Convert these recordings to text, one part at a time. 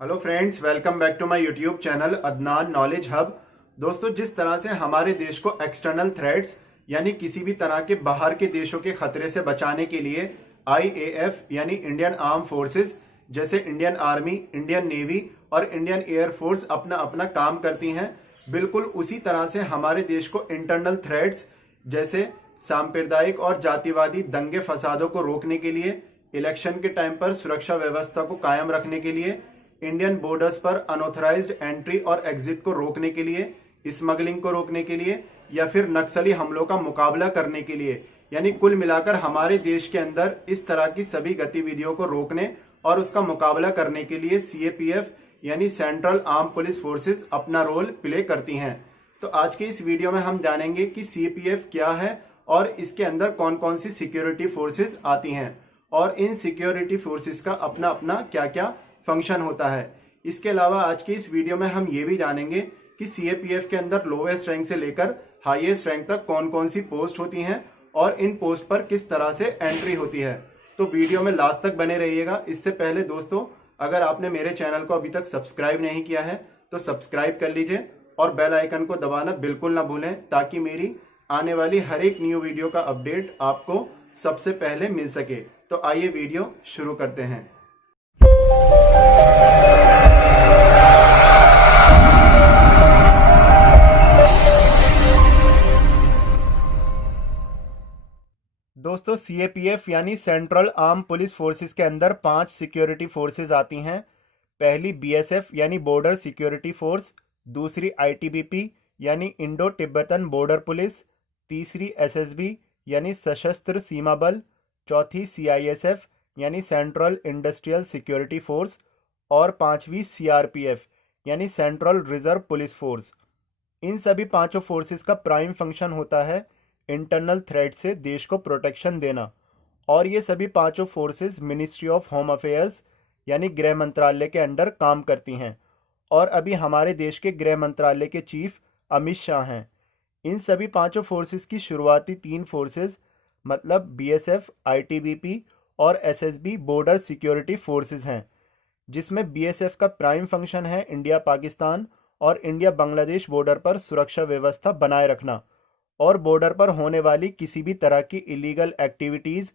Hello friends, welcome back to my YouTube channel Adnan knowledge hub. दोस्तों, जिस तरह से हमारे देश को एक्सटर्नल थ्रेट्स यानी किसी भी तरह के बाहर के देशों के खतरे से बचाने के लिए आईएएफ यानी इंडियन आर्म फोर्सेस जैसे इंडियन आर्मी, इंडियन नेवी और इंडियन एयर फोर्स अपना अपना काम करती हैं, बिल्कुल उसी तरह से हमारे देश को इंटरनल थ्रेट्स जैसे सांप्रदायिक और जातिवादी दंगे फसादों को रोकने के लिए, इलेक्शन के टाइम पर सुरक्षा व्यवस्था को कायम रखने के लिए, इंडियन बॉर्डर्स पर अनऑथराइज्ड एंट्री और एग्जिट को रोकने के लिए, स्मगलिंग को रोकने के लिए या फिर नक्सली हमलों का मुकाबला करने के लिए, यानी कुल मिलाकर हमारे देश के अंदर इस तरह की सभी गतिविधियों को रोकने और उसका मुकाबला करने के लिए सीएपीएफ यानी सेंट्रल आर्म पुलिस फोर्सेस अपना रोल प्ले करती हैं। तो आज के इस वीडियो में हम जानेंगे कि सीएपीएफ क्या है और इसके अंदर कौन कौन सी सिक्योरिटी फोर्सेस आती हैं और इन सिक्योरिटी फोर्सेस का अपना अपना क्या क्या फंक्शन होता है। इसके अलावा आज के इस वीडियो में हम ये भी जानेंगे कि सीएपीएफ के अंदर लोएस्ट रैंक से लेकर हाईएस्ट रैंक तक कौन कौन सी पोस्ट होती हैं और इन पोस्ट पर किस तरह से एंट्री होती है। तो वीडियो में लास्ट तक बने रहिएगा। इससे पहले दोस्तों, अगर आपने मेरे चैनल को अभी तक सब्सक्राइब नहीं किया है तो सब्सक्राइब कर लीजिए और बेल आइकन को दबाना बिल्कुल ना भूलें, ताकि मेरी आने वाली हर एक न्यू वीडियो का अपडेट आपको सबसे पहले मिल सके। तो आइए वीडियो शुरू करते हैं। दोस्तों, सीएपीएफ यानी सेंट्रल आर्म पुलिस फोर्सेस के अंदर 5 सिक्योरिटी फोर्सेस आती हैं। पहली बीएसएफ यानी बॉर्डर सिक्योरिटी फोर्स, दूसरी आईटीबीपी यानी इंडो तिब्बतन बॉर्डर पुलिस, तीसरी एसएसबी यानी सशस्त्र सीमा बल, चौथी सीआईएसएफ यानी सेंट्रल इंडस्ट्रियल सिक्योरिटी फोर्स और पांचवी सीआरपीएफ यानी सेंट्रल रिजर्व पुलिस फोर्स। इन सभी पांचों फोर्सेस का प्राइम फंक्शन होता है इंटरनल थ्रेट से देश को प्रोटेक्शन देना, और ये सभी पांचों forces ministry of home affairs यानी गृह मंत्रालय के अंडर काम करती हैं और अभी हमारे देश के गृह मंत्रालय के चीफ अमित शाह हैं। इन सभी पांचों फोर्सेस की शुरुआती 3 फोर्सेस मतलब बीएसएफ, आईटीबीपी और एसएसबी बॉर्डर सिक्योरिटी फोर्सेस हैं, जिसमें बीएसएफ का प्राइम फंक्शन है इंडिया पाकिस्तान और इंडिया बांग्लादेश बॉर्डर पर सुरक्षा व्यवस्था बनाए रखना और बॉर्डर पर होने वाली किसी भी तरह की इलीगल एक्टिविटीज़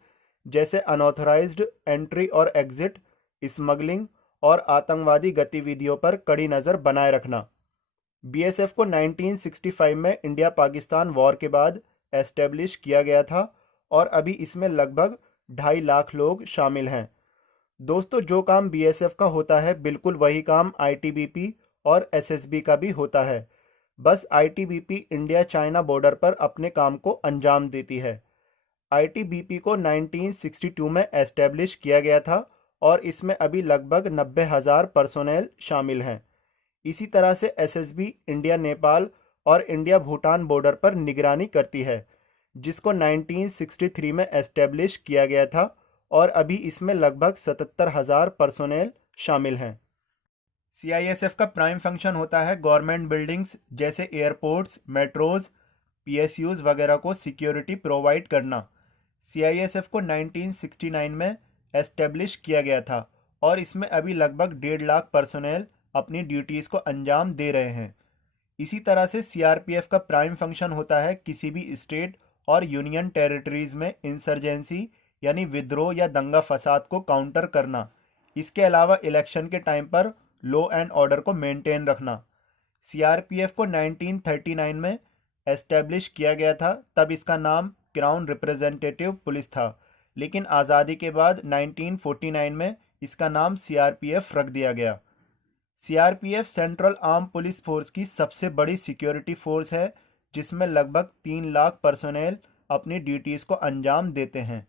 जैसे अनऑथराइज्ड एंट्री और एग्जिट, स्मगलिंग और आतंकवादी गतिविधियों पर कड़ी नज़र बनाए रखना। बीएसएफ को 1965 में इंडिया पाकिस्तान वॉर के बाद एस्टेब्लिश किया गया था और अभी इसमें लगभग 2.5 लाख लोग शामिल हैं। दोस्तों, जो काम बीएसएफ का होता है बिल्कुल वही काम आईटीबीपी और एसएसबी का भी होता है, बस आईटीबीपी इंडिया चाइना बॉर्डर पर अपने काम को अंजाम देती है। आईटीबीपी को 1962 में एस्टेब्लिश किया गया था और इसमें अभी लगभग 90,000 पर्सोनेल शामिल हैं। इसी तरह से एसएसबी इंडिया नेपाल और इंडिया भूटान बॉर्डर पर निगरानी करती है, जिसको 1963 में एस्टेब्लिश किया गया था और अभी इसमें लगभग 77,000 पर्सोनेल शामिल हैं। सीआईएसएफ का प्राइम फंक्शन होता है गवर्नमेंट बिल्डिंग्स जैसे एयरपोर्ट्स, मेट्रोज, पीएसयूज वगैरह को सिक्योरिटी प्रोवाइड करना। सीआईएसएफ को 1969 में एस्टेब्लिश किया गया था और इसमें अभी लगभग 1.5 लाख पर्सोनेल अपनी ड्यूटीज़ को अंजाम दे रहे हैं। इसी तरह से सीआरपीएफ का प्राइम फंक्शन होता है किसी भी स्टेट और यूनियन टेरिटरीज में इंसर्जेंसी यानी विद्रोह या दंगा फसाद को काउंटर करना। इसके अलावा इलेक्शन के टाइम पर लॉ एंड ऑर्डर को मेंटेन रखना। सीआरपीएफ को 1939 में एस्टेब्लिश किया गया था, तब इसका नाम क्राउन रिप्रेजेंटेटिव पुलिस था, लेकिन आज़ादी के बाद 1949 में इसका नाम सीआरपीएफ रख दिया गया। CRPF central arm police force की सबसे बड़ी सिक्योरिटी फोर्स है, जिसमें लगभग 3 लाख पर्सोनेल अपनी ड्यूटीज़ को अंजाम देते हैं।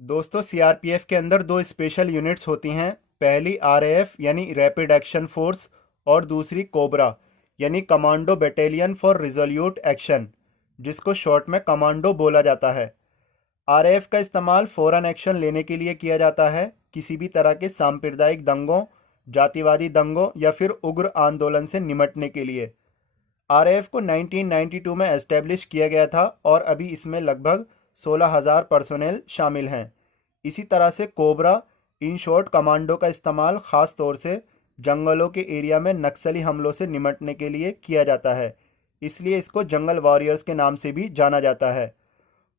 दोस्तों, सीआरपीएफ के अंदर 2 स्पेशल यूनिट्स होती हैं। पहली आरएएफ यानी रैपिड एक्शन फोर्स और दूसरी कोबरा यानी commando battalion for resolute action, जिसको शॉर्ट में कमांडो बोला जाता है। आरएएफ का इस्तेमाल फौरन एक्शन लेने के लिए किया जाता है किसी भी तरह के सांप्रदायिक दंगों, जातिवादी दंगों या फिर उग्र आंदोलन से निपटने के लिए। आरएएफ को 1992 में एस्टेब्लिश किया गया था और अभी इसमें लगभग 16,000 पर्सोनेल शामिल हैं। इसी तरह से कोबरा इन शॉर्ट कमांडो का इस्तेमाल ख़ास तौर से जंगलों के एरिया में नक्सली हमलों से निपटने के लिए किया जाता है, इसलिए इसको जंगल वॉरियर्स के नाम से भी जाना जाता है।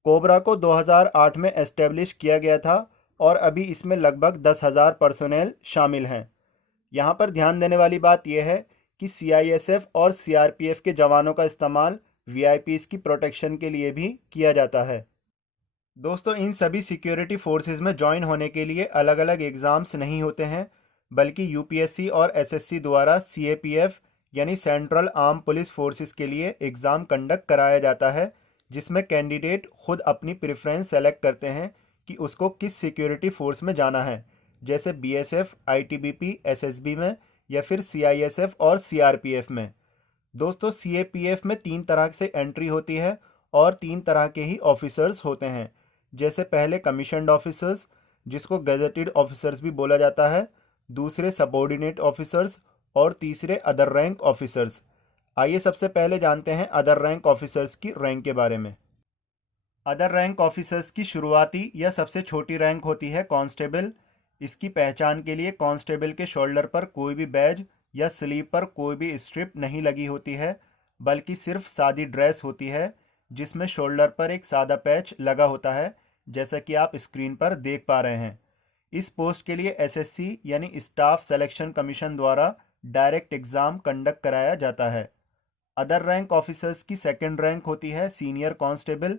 कोबरा को 2008 में एस्टेब्लिश किया गया था और अभी इसमें लगभग 10,000 पर्सोनेल शामिल हैं। यहाँ पर ध्यान देने वाली बात यह है कि सीआईएसएफ और सीआरपीएफ के जवानों का इस्तेमाल वीआईपीज़ की प्रोटेक्शन के लिए भी किया जाता है। दोस्तों, इन सभी सिक्योरिटी फोर्सेस में ज्वाइन होने के लिए अलग अलग एग्ज़ाम्स नहीं होते हैं, बल्कि यूपीएससी और एसएससी द्वारा सीएपीएफ यानी सेंट्रल आर्म पुलिस फोर्सेस के लिए एग्ज़ाम कंडक्ट कराया जाता है, जिसमें कैंडिडेट खुद अपनी प्रेफरेंस सेलेक्ट करते हैं कि उसको किस सिक्योरिटी फोर्स में जाना है, जैसे बीएसएफ, आईटीबीपी, एसएसबी में या फिर सीआईएसएफ और सीआरपीएफ में। दोस्तों, सीएपीएफ में 3 तरह से एंट्री होती है और 3 तरह के ही ऑफिसर्स होते हैं। जैसे पहले कमीशन्ड ऑफिसर्स, जिसको गजेटेड ऑफिसर्स भी बोला जाता है, दूसरे सबऑर्डिनेट ऑफिसर्स और तीसरे अदर रैंक ऑफिसर्स। आइए सबसे पहले जानते हैं अदर रैंक ऑफिसर्स की रैंक के बारे में। अदर रैंक ऑफिसर्स की शुरुआती या सबसे छोटी रैंक होती है कांस्टेबल। इसकी पहचान के लिए कांस्टेबल के शोल्डर पर कोई भी बैज या स्लीव पर कोई भी स्ट्रिप नहीं लगी होती है, बल्कि सिर्फ सादी ड्रेस होती है जिसमें शोल्डर पर एक सादा पैच लगा होता है, जैसा कि आप स्क्रीन पर देख पा रहे हैं। इस पोस्ट के लिए एसएससी यानी स्टाफ सिलेक्शन कमीशन द्वारा डायरेक्ट एग्ज़ाम कंडक्ट कराया जाता है। अदर रैंक ऑफिसर्स की सेकंड रैंक होती है सीनियर कांस्टेबल।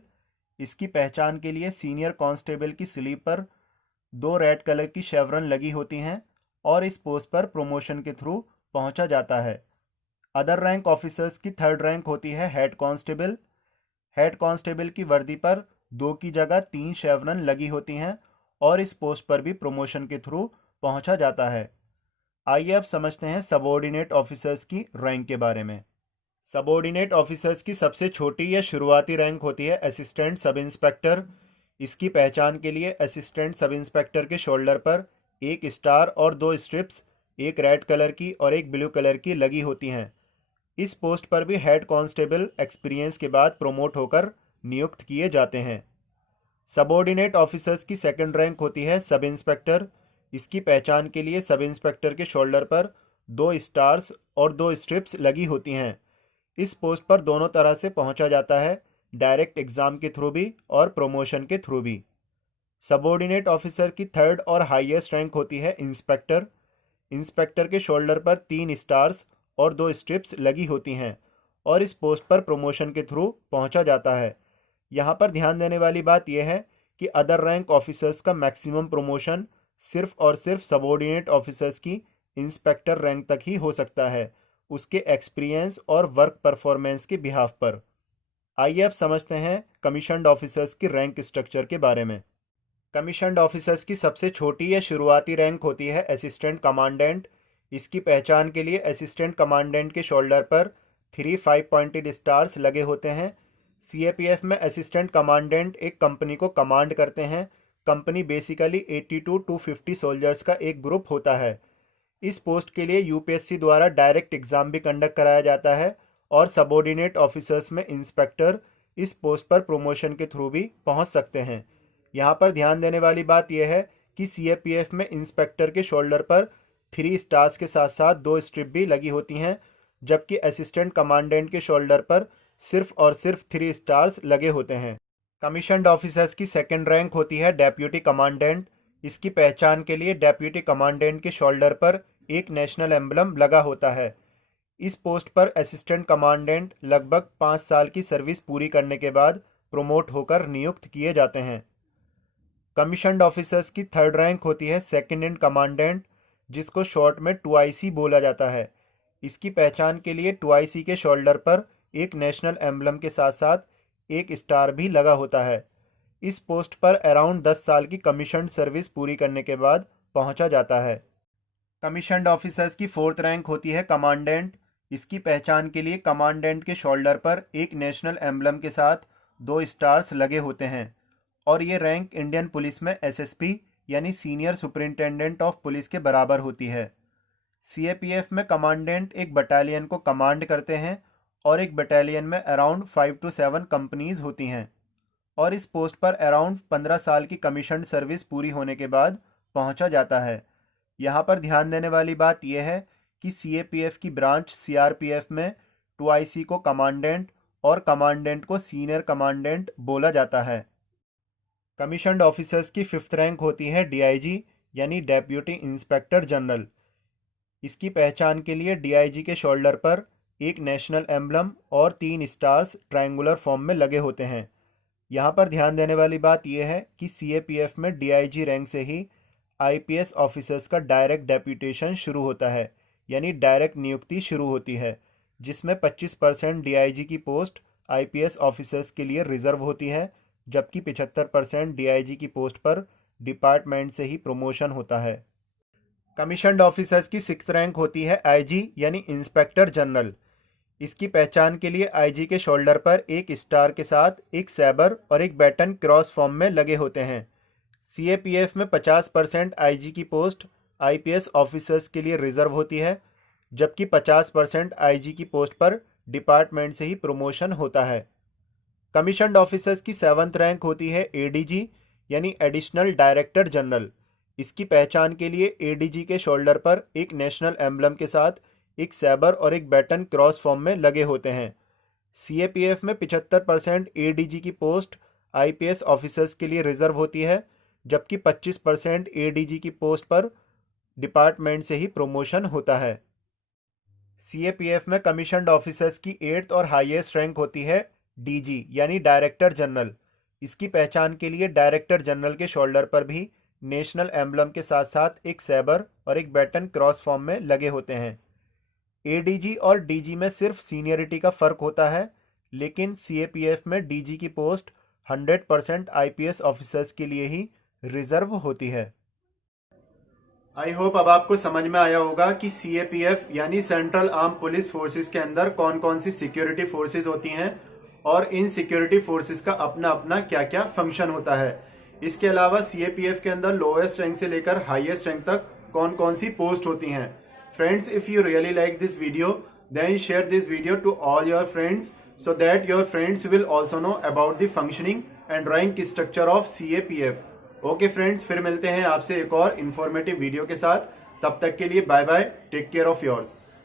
इसकी पहचान के लिए सीनियर कांस्टेबल की स्लीव पर 2 रेड कलर की शेवरन लगी होती हैं और इस पोस्ट पर प्रमोशन के थ्रू पहुंचा जाता है। अदर रैंक ऑफिसर्स की थर्ड रैंक होती है हेड कांस्टेबल। हेड कांस्टेबल की वर्दी पर 2 की जगह 3 शेवरन लगी होती हैं और इस पोस्ट पर भी प्रमोशन के थ्रू पहुंचा जाता है। आइए अब समझते हैं सबऑर्डिनेट ऑफिसर्स की रैंक के बारे में। सबऑर्डिनेट ऑफिसर्स की सबसे छोटी या शुरुआती रैंक होती है असिस्टेंट सब इंस्पेक्टर। इसकी पहचान के लिए असिस्टेंट सब इंस्पेक्टर के शोल्डर पर एक स्टार और 2 स्ट्रिप्स, एक रेड कलर की और एक ब्लू कलर की लगी होती हैं। इस पोस्ट पर भी हेड कांस्टेबल एक्सपीरियंस के बाद प्रमोट होकर नियुक्त किए जाते हैं। सबऑर्डिनेट ऑफिसर्स की सेकंड रैंक होती है सब इंस्पेक्टर। इसकी पहचान के लिए सब इंस्पेक्टर के शोल्डर पर 2 स्टार्स और 2 स्ट्रिप्स लगी होती हैं। इस पोस्ट पर दोनों तरह से पहुंचा जाता है, डायरेक्ट एग्ज़ाम के थ्रू भी और प्रमोशन के थ्रू भी। सबऑर्डिनेट ऑफिसर की थर्ड और हाईएस्ट रैंक होती है इंस्पेक्टर। इंस्पेक्टर के शोल्डर पर 3 स्टार्स और 2 स्ट्रिप्स लगी होती हैं और इस पोस्ट पर प्रमोशन के थ्रू पहुंचा जाता है। यहाँ पर ध्यान देने वाली बात यह है कि अदर रैंक ऑफिसर्स का मैक्सिमम प्रमोशन सिर्फ और सिर्फ सबऑर्डिनेट ऑफिसर्स की इंस्पेक्टर रैंक तक ही हो सकता है, उसके एक्सपीरियंस और वर्क परफॉर्मेंस के बिहाफ पर। आइए अब समझते हैं कमीशन्ड ऑफिसर्स की रैंक स्ट्रक्चर के बारे में। कमीशन्ड ऑफिसर्स की सबसे छोटी या शुरुआती रैंक होती है असिस्टेंट कमांडेंट। इसकी पहचान के लिए असिस्टेंट कमांडेंट के शोल्डर पर 3 5 पॉइंटेड स्टार्स लगे होते हैं। सीएपीएफ में असिस्टेंट कमांडेंट एक कंपनी को कमांड करते हैं। कंपनी बेसिकली 82 टू 50 सोल्जर्स का एक ग्रुप होता है। इस पोस्ट के लिए यूपीएससी द्वारा डायरेक्ट एग्ज़ाम भी कंडक्ट कराया जाता है और सबऑर्डिनेट ऑफिसर्स में इंस्पेक्टर इस पोस्ट पर प्रमोशन के थ्रू भी पहुंच सकते हैं। यहाँ पर ध्यान देने वाली बात यह है कि सीएपीएफ में इंस्पेक्टर के शोल्डर पर 3 स्टार्स के साथ साथ 2 स्ट्रिप भी लगी होती हैं, जबकि असिस्टेंट कमांडेंट के शोल्डर पर सिर्फ और सिर्फ 3 स्टार्स लगे होते हैं। कमीशन्ड ऑफिसर्स की सेकंड रैंक होती है डेप्यूटी कमांडेंट। इसकी पहचान के लिए डेप्यूटी कमांडेंट के शोल्डर पर एक नेशनल एम्बलम लगा होता है। इस पोस्ट पर असिस्टेंट कमांडेंट लगभग 5 साल की सर्विस पूरी करने के बाद प्रमोट होकर नियुक्त किए जाते हैं। कमीशन्ड ऑफिसर्स की थर्ड रैंक होती है सेकंड इन कमांडेंट, जिसको शॉर्ट में 2IC बोला जाता है। इसकी पहचान के लिए 2IC के शोल्डर पर एक नेशनल एम्बलम के साथ साथ एक स्टार भी लगा होता है। इस पोस्ट पर अराउंड 10 साल की कमीशन्ड सर्विस पूरी करने के बाद पहुंचा जाता है। कमीशन्ड ऑफिसर्स की फोर्थ रैंक होती है कमांडेंट। इसकी पहचान के लिए कमांडेंट के शोल्डर पर एक नेशनल एम्बलम के साथ 2 स्टार्स लगे होते हैं और ये रैंक इंडियन पुलिस में एसएसपी यानी सीनियर सुपरिंटेंडेंट ऑफ पुलिस के बराबर होती है। सीएपीएफ में कमांडेंट एक बटालियन को कमांड करते हैं और एक बटालियन में अराउंड 5 to 7 कंपनीज होती हैं और इस पोस्ट पर अराउंड 15 साल की कमीशन्ड सर्विस पूरी होने के बाद पहुंचा जाता है। यहाँ पर ध्यान देने वाली बात यह है कि सीएपीएफ की ब्रांच सीआरपीएफ में 2IC को कमांडेंट और कमांडेंट को सीनियर कमांडेंट बोला जाता है। कमीशन्ड ऑफिसर्स की 5th रैंक होती है डीआईजी यानी डेप्यूटी इंस्पेक्टर जनरल। इसकी पहचान के लिए डीआईजी के शोल्डर पर एक नेशनल एम्बलम और 3 स्टार्स ट्रायंगुलर फॉर्म में लगे होते हैं। यहाँ पर ध्यान देने वाली बात यह है कि सीएपीएफ में डीआईजी रैंक से ही आईपीएस ऑफिसर्स का डायरेक्ट डेप्यूटेशन शुरू होता है, यानी डायरेक्ट नियुक्ति शुरू होती है, जिसमें 25% डीआईजी की पोस्ट आईपीएस ऑफिसर्स के लिए रिजर्व होती है, जबकि 75% डीआईजी की पोस्ट पर डिपार्टमेंट से ही प्रमोशन होता है। कमीशन्ड ऑफिसर्स की 6th रैंक होती है आईजी यानी इंस्पेक्टर जनरल। इसकी पहचान के लिए आईजी के शोल्डर पर एक स्टार के साथ एक सैबर और एक बैटन क्रॉस फॉर्म में लगे होते हैं। सीएपीएफ में 50% आईजी की पोस्ट आईपीएस ऑफिसर्स के लिए रिजर्व होती है, जबकि 50% आईजी की पोस्ट पर डिपार्टमेंट से ही प्रमोशन होता है। कमीशन्ड ऑफिसर्स की 7th रैंक होती है एडीजी यानी एडिशनल डायरेक्टर जनरल। इसकी पहचान के लिए एडीजी के शोल्डर पर एक नेशनल एम्बलम के साथ एक सैबर और एक बैटन क्रॉस फॉर्म में लगे होते हैं। सीएपीएफ में 75% एडीजी की पोस्ट आईपीएस ऑफिसर्स के लिए रिजर्व होती है, जबकि 25% एडीजी की पोस्ट पर डिपार्टमेंट से ही प्रमोशन होता है। सीएपीएफ में कमीशन्ड ऑफिसर्स की 8th और हाईएस्ट रैंक होती है डीजी यानी डायरेक्टर जनरल। इसकी पहचान के लिए डायरेक्टर जनरल के शोल्डर पर भी नेशनल एम्बलम के साथ साथ एक सैबर और एक बैटन क्रॉस फॉर्म में लगे होते हैं। एडीजी और डीजी में सिर्फ सीनियरिटी का फर्क होता है, लेकिन सीएपीएफ में डीजी की पोस्ट 100% आईपीएस ऑफिसर्स के लिए ही रिजर्व होती है। आई होप अब आपको समझ में आया होगा कि सीएपीएफ यानी सेंट्रल आर्म पुलिस फोर्सेस के अंदर कौन कौन सी सिक्योरिटी फोर्सेस होती हैं और इन सिक्योरिटी फोर्सेस का अपना अपना क्या क्या फंक्शन होता है। इसके अलावा सीएपीएफ के अंदर लोएस्ट रैंक से लेकर हाईएस्ट रैंक तक कौन कौन सी पोस्ट होती हैं। Friends, if you really like this video then share this video to all your friends so that your friends will also know about the functioning and rank structure of CAPF। Okay friends, फिर मिलते हैं आपसे एक और informative video के साथ। तब तक के लिए bye bye, take care of yours.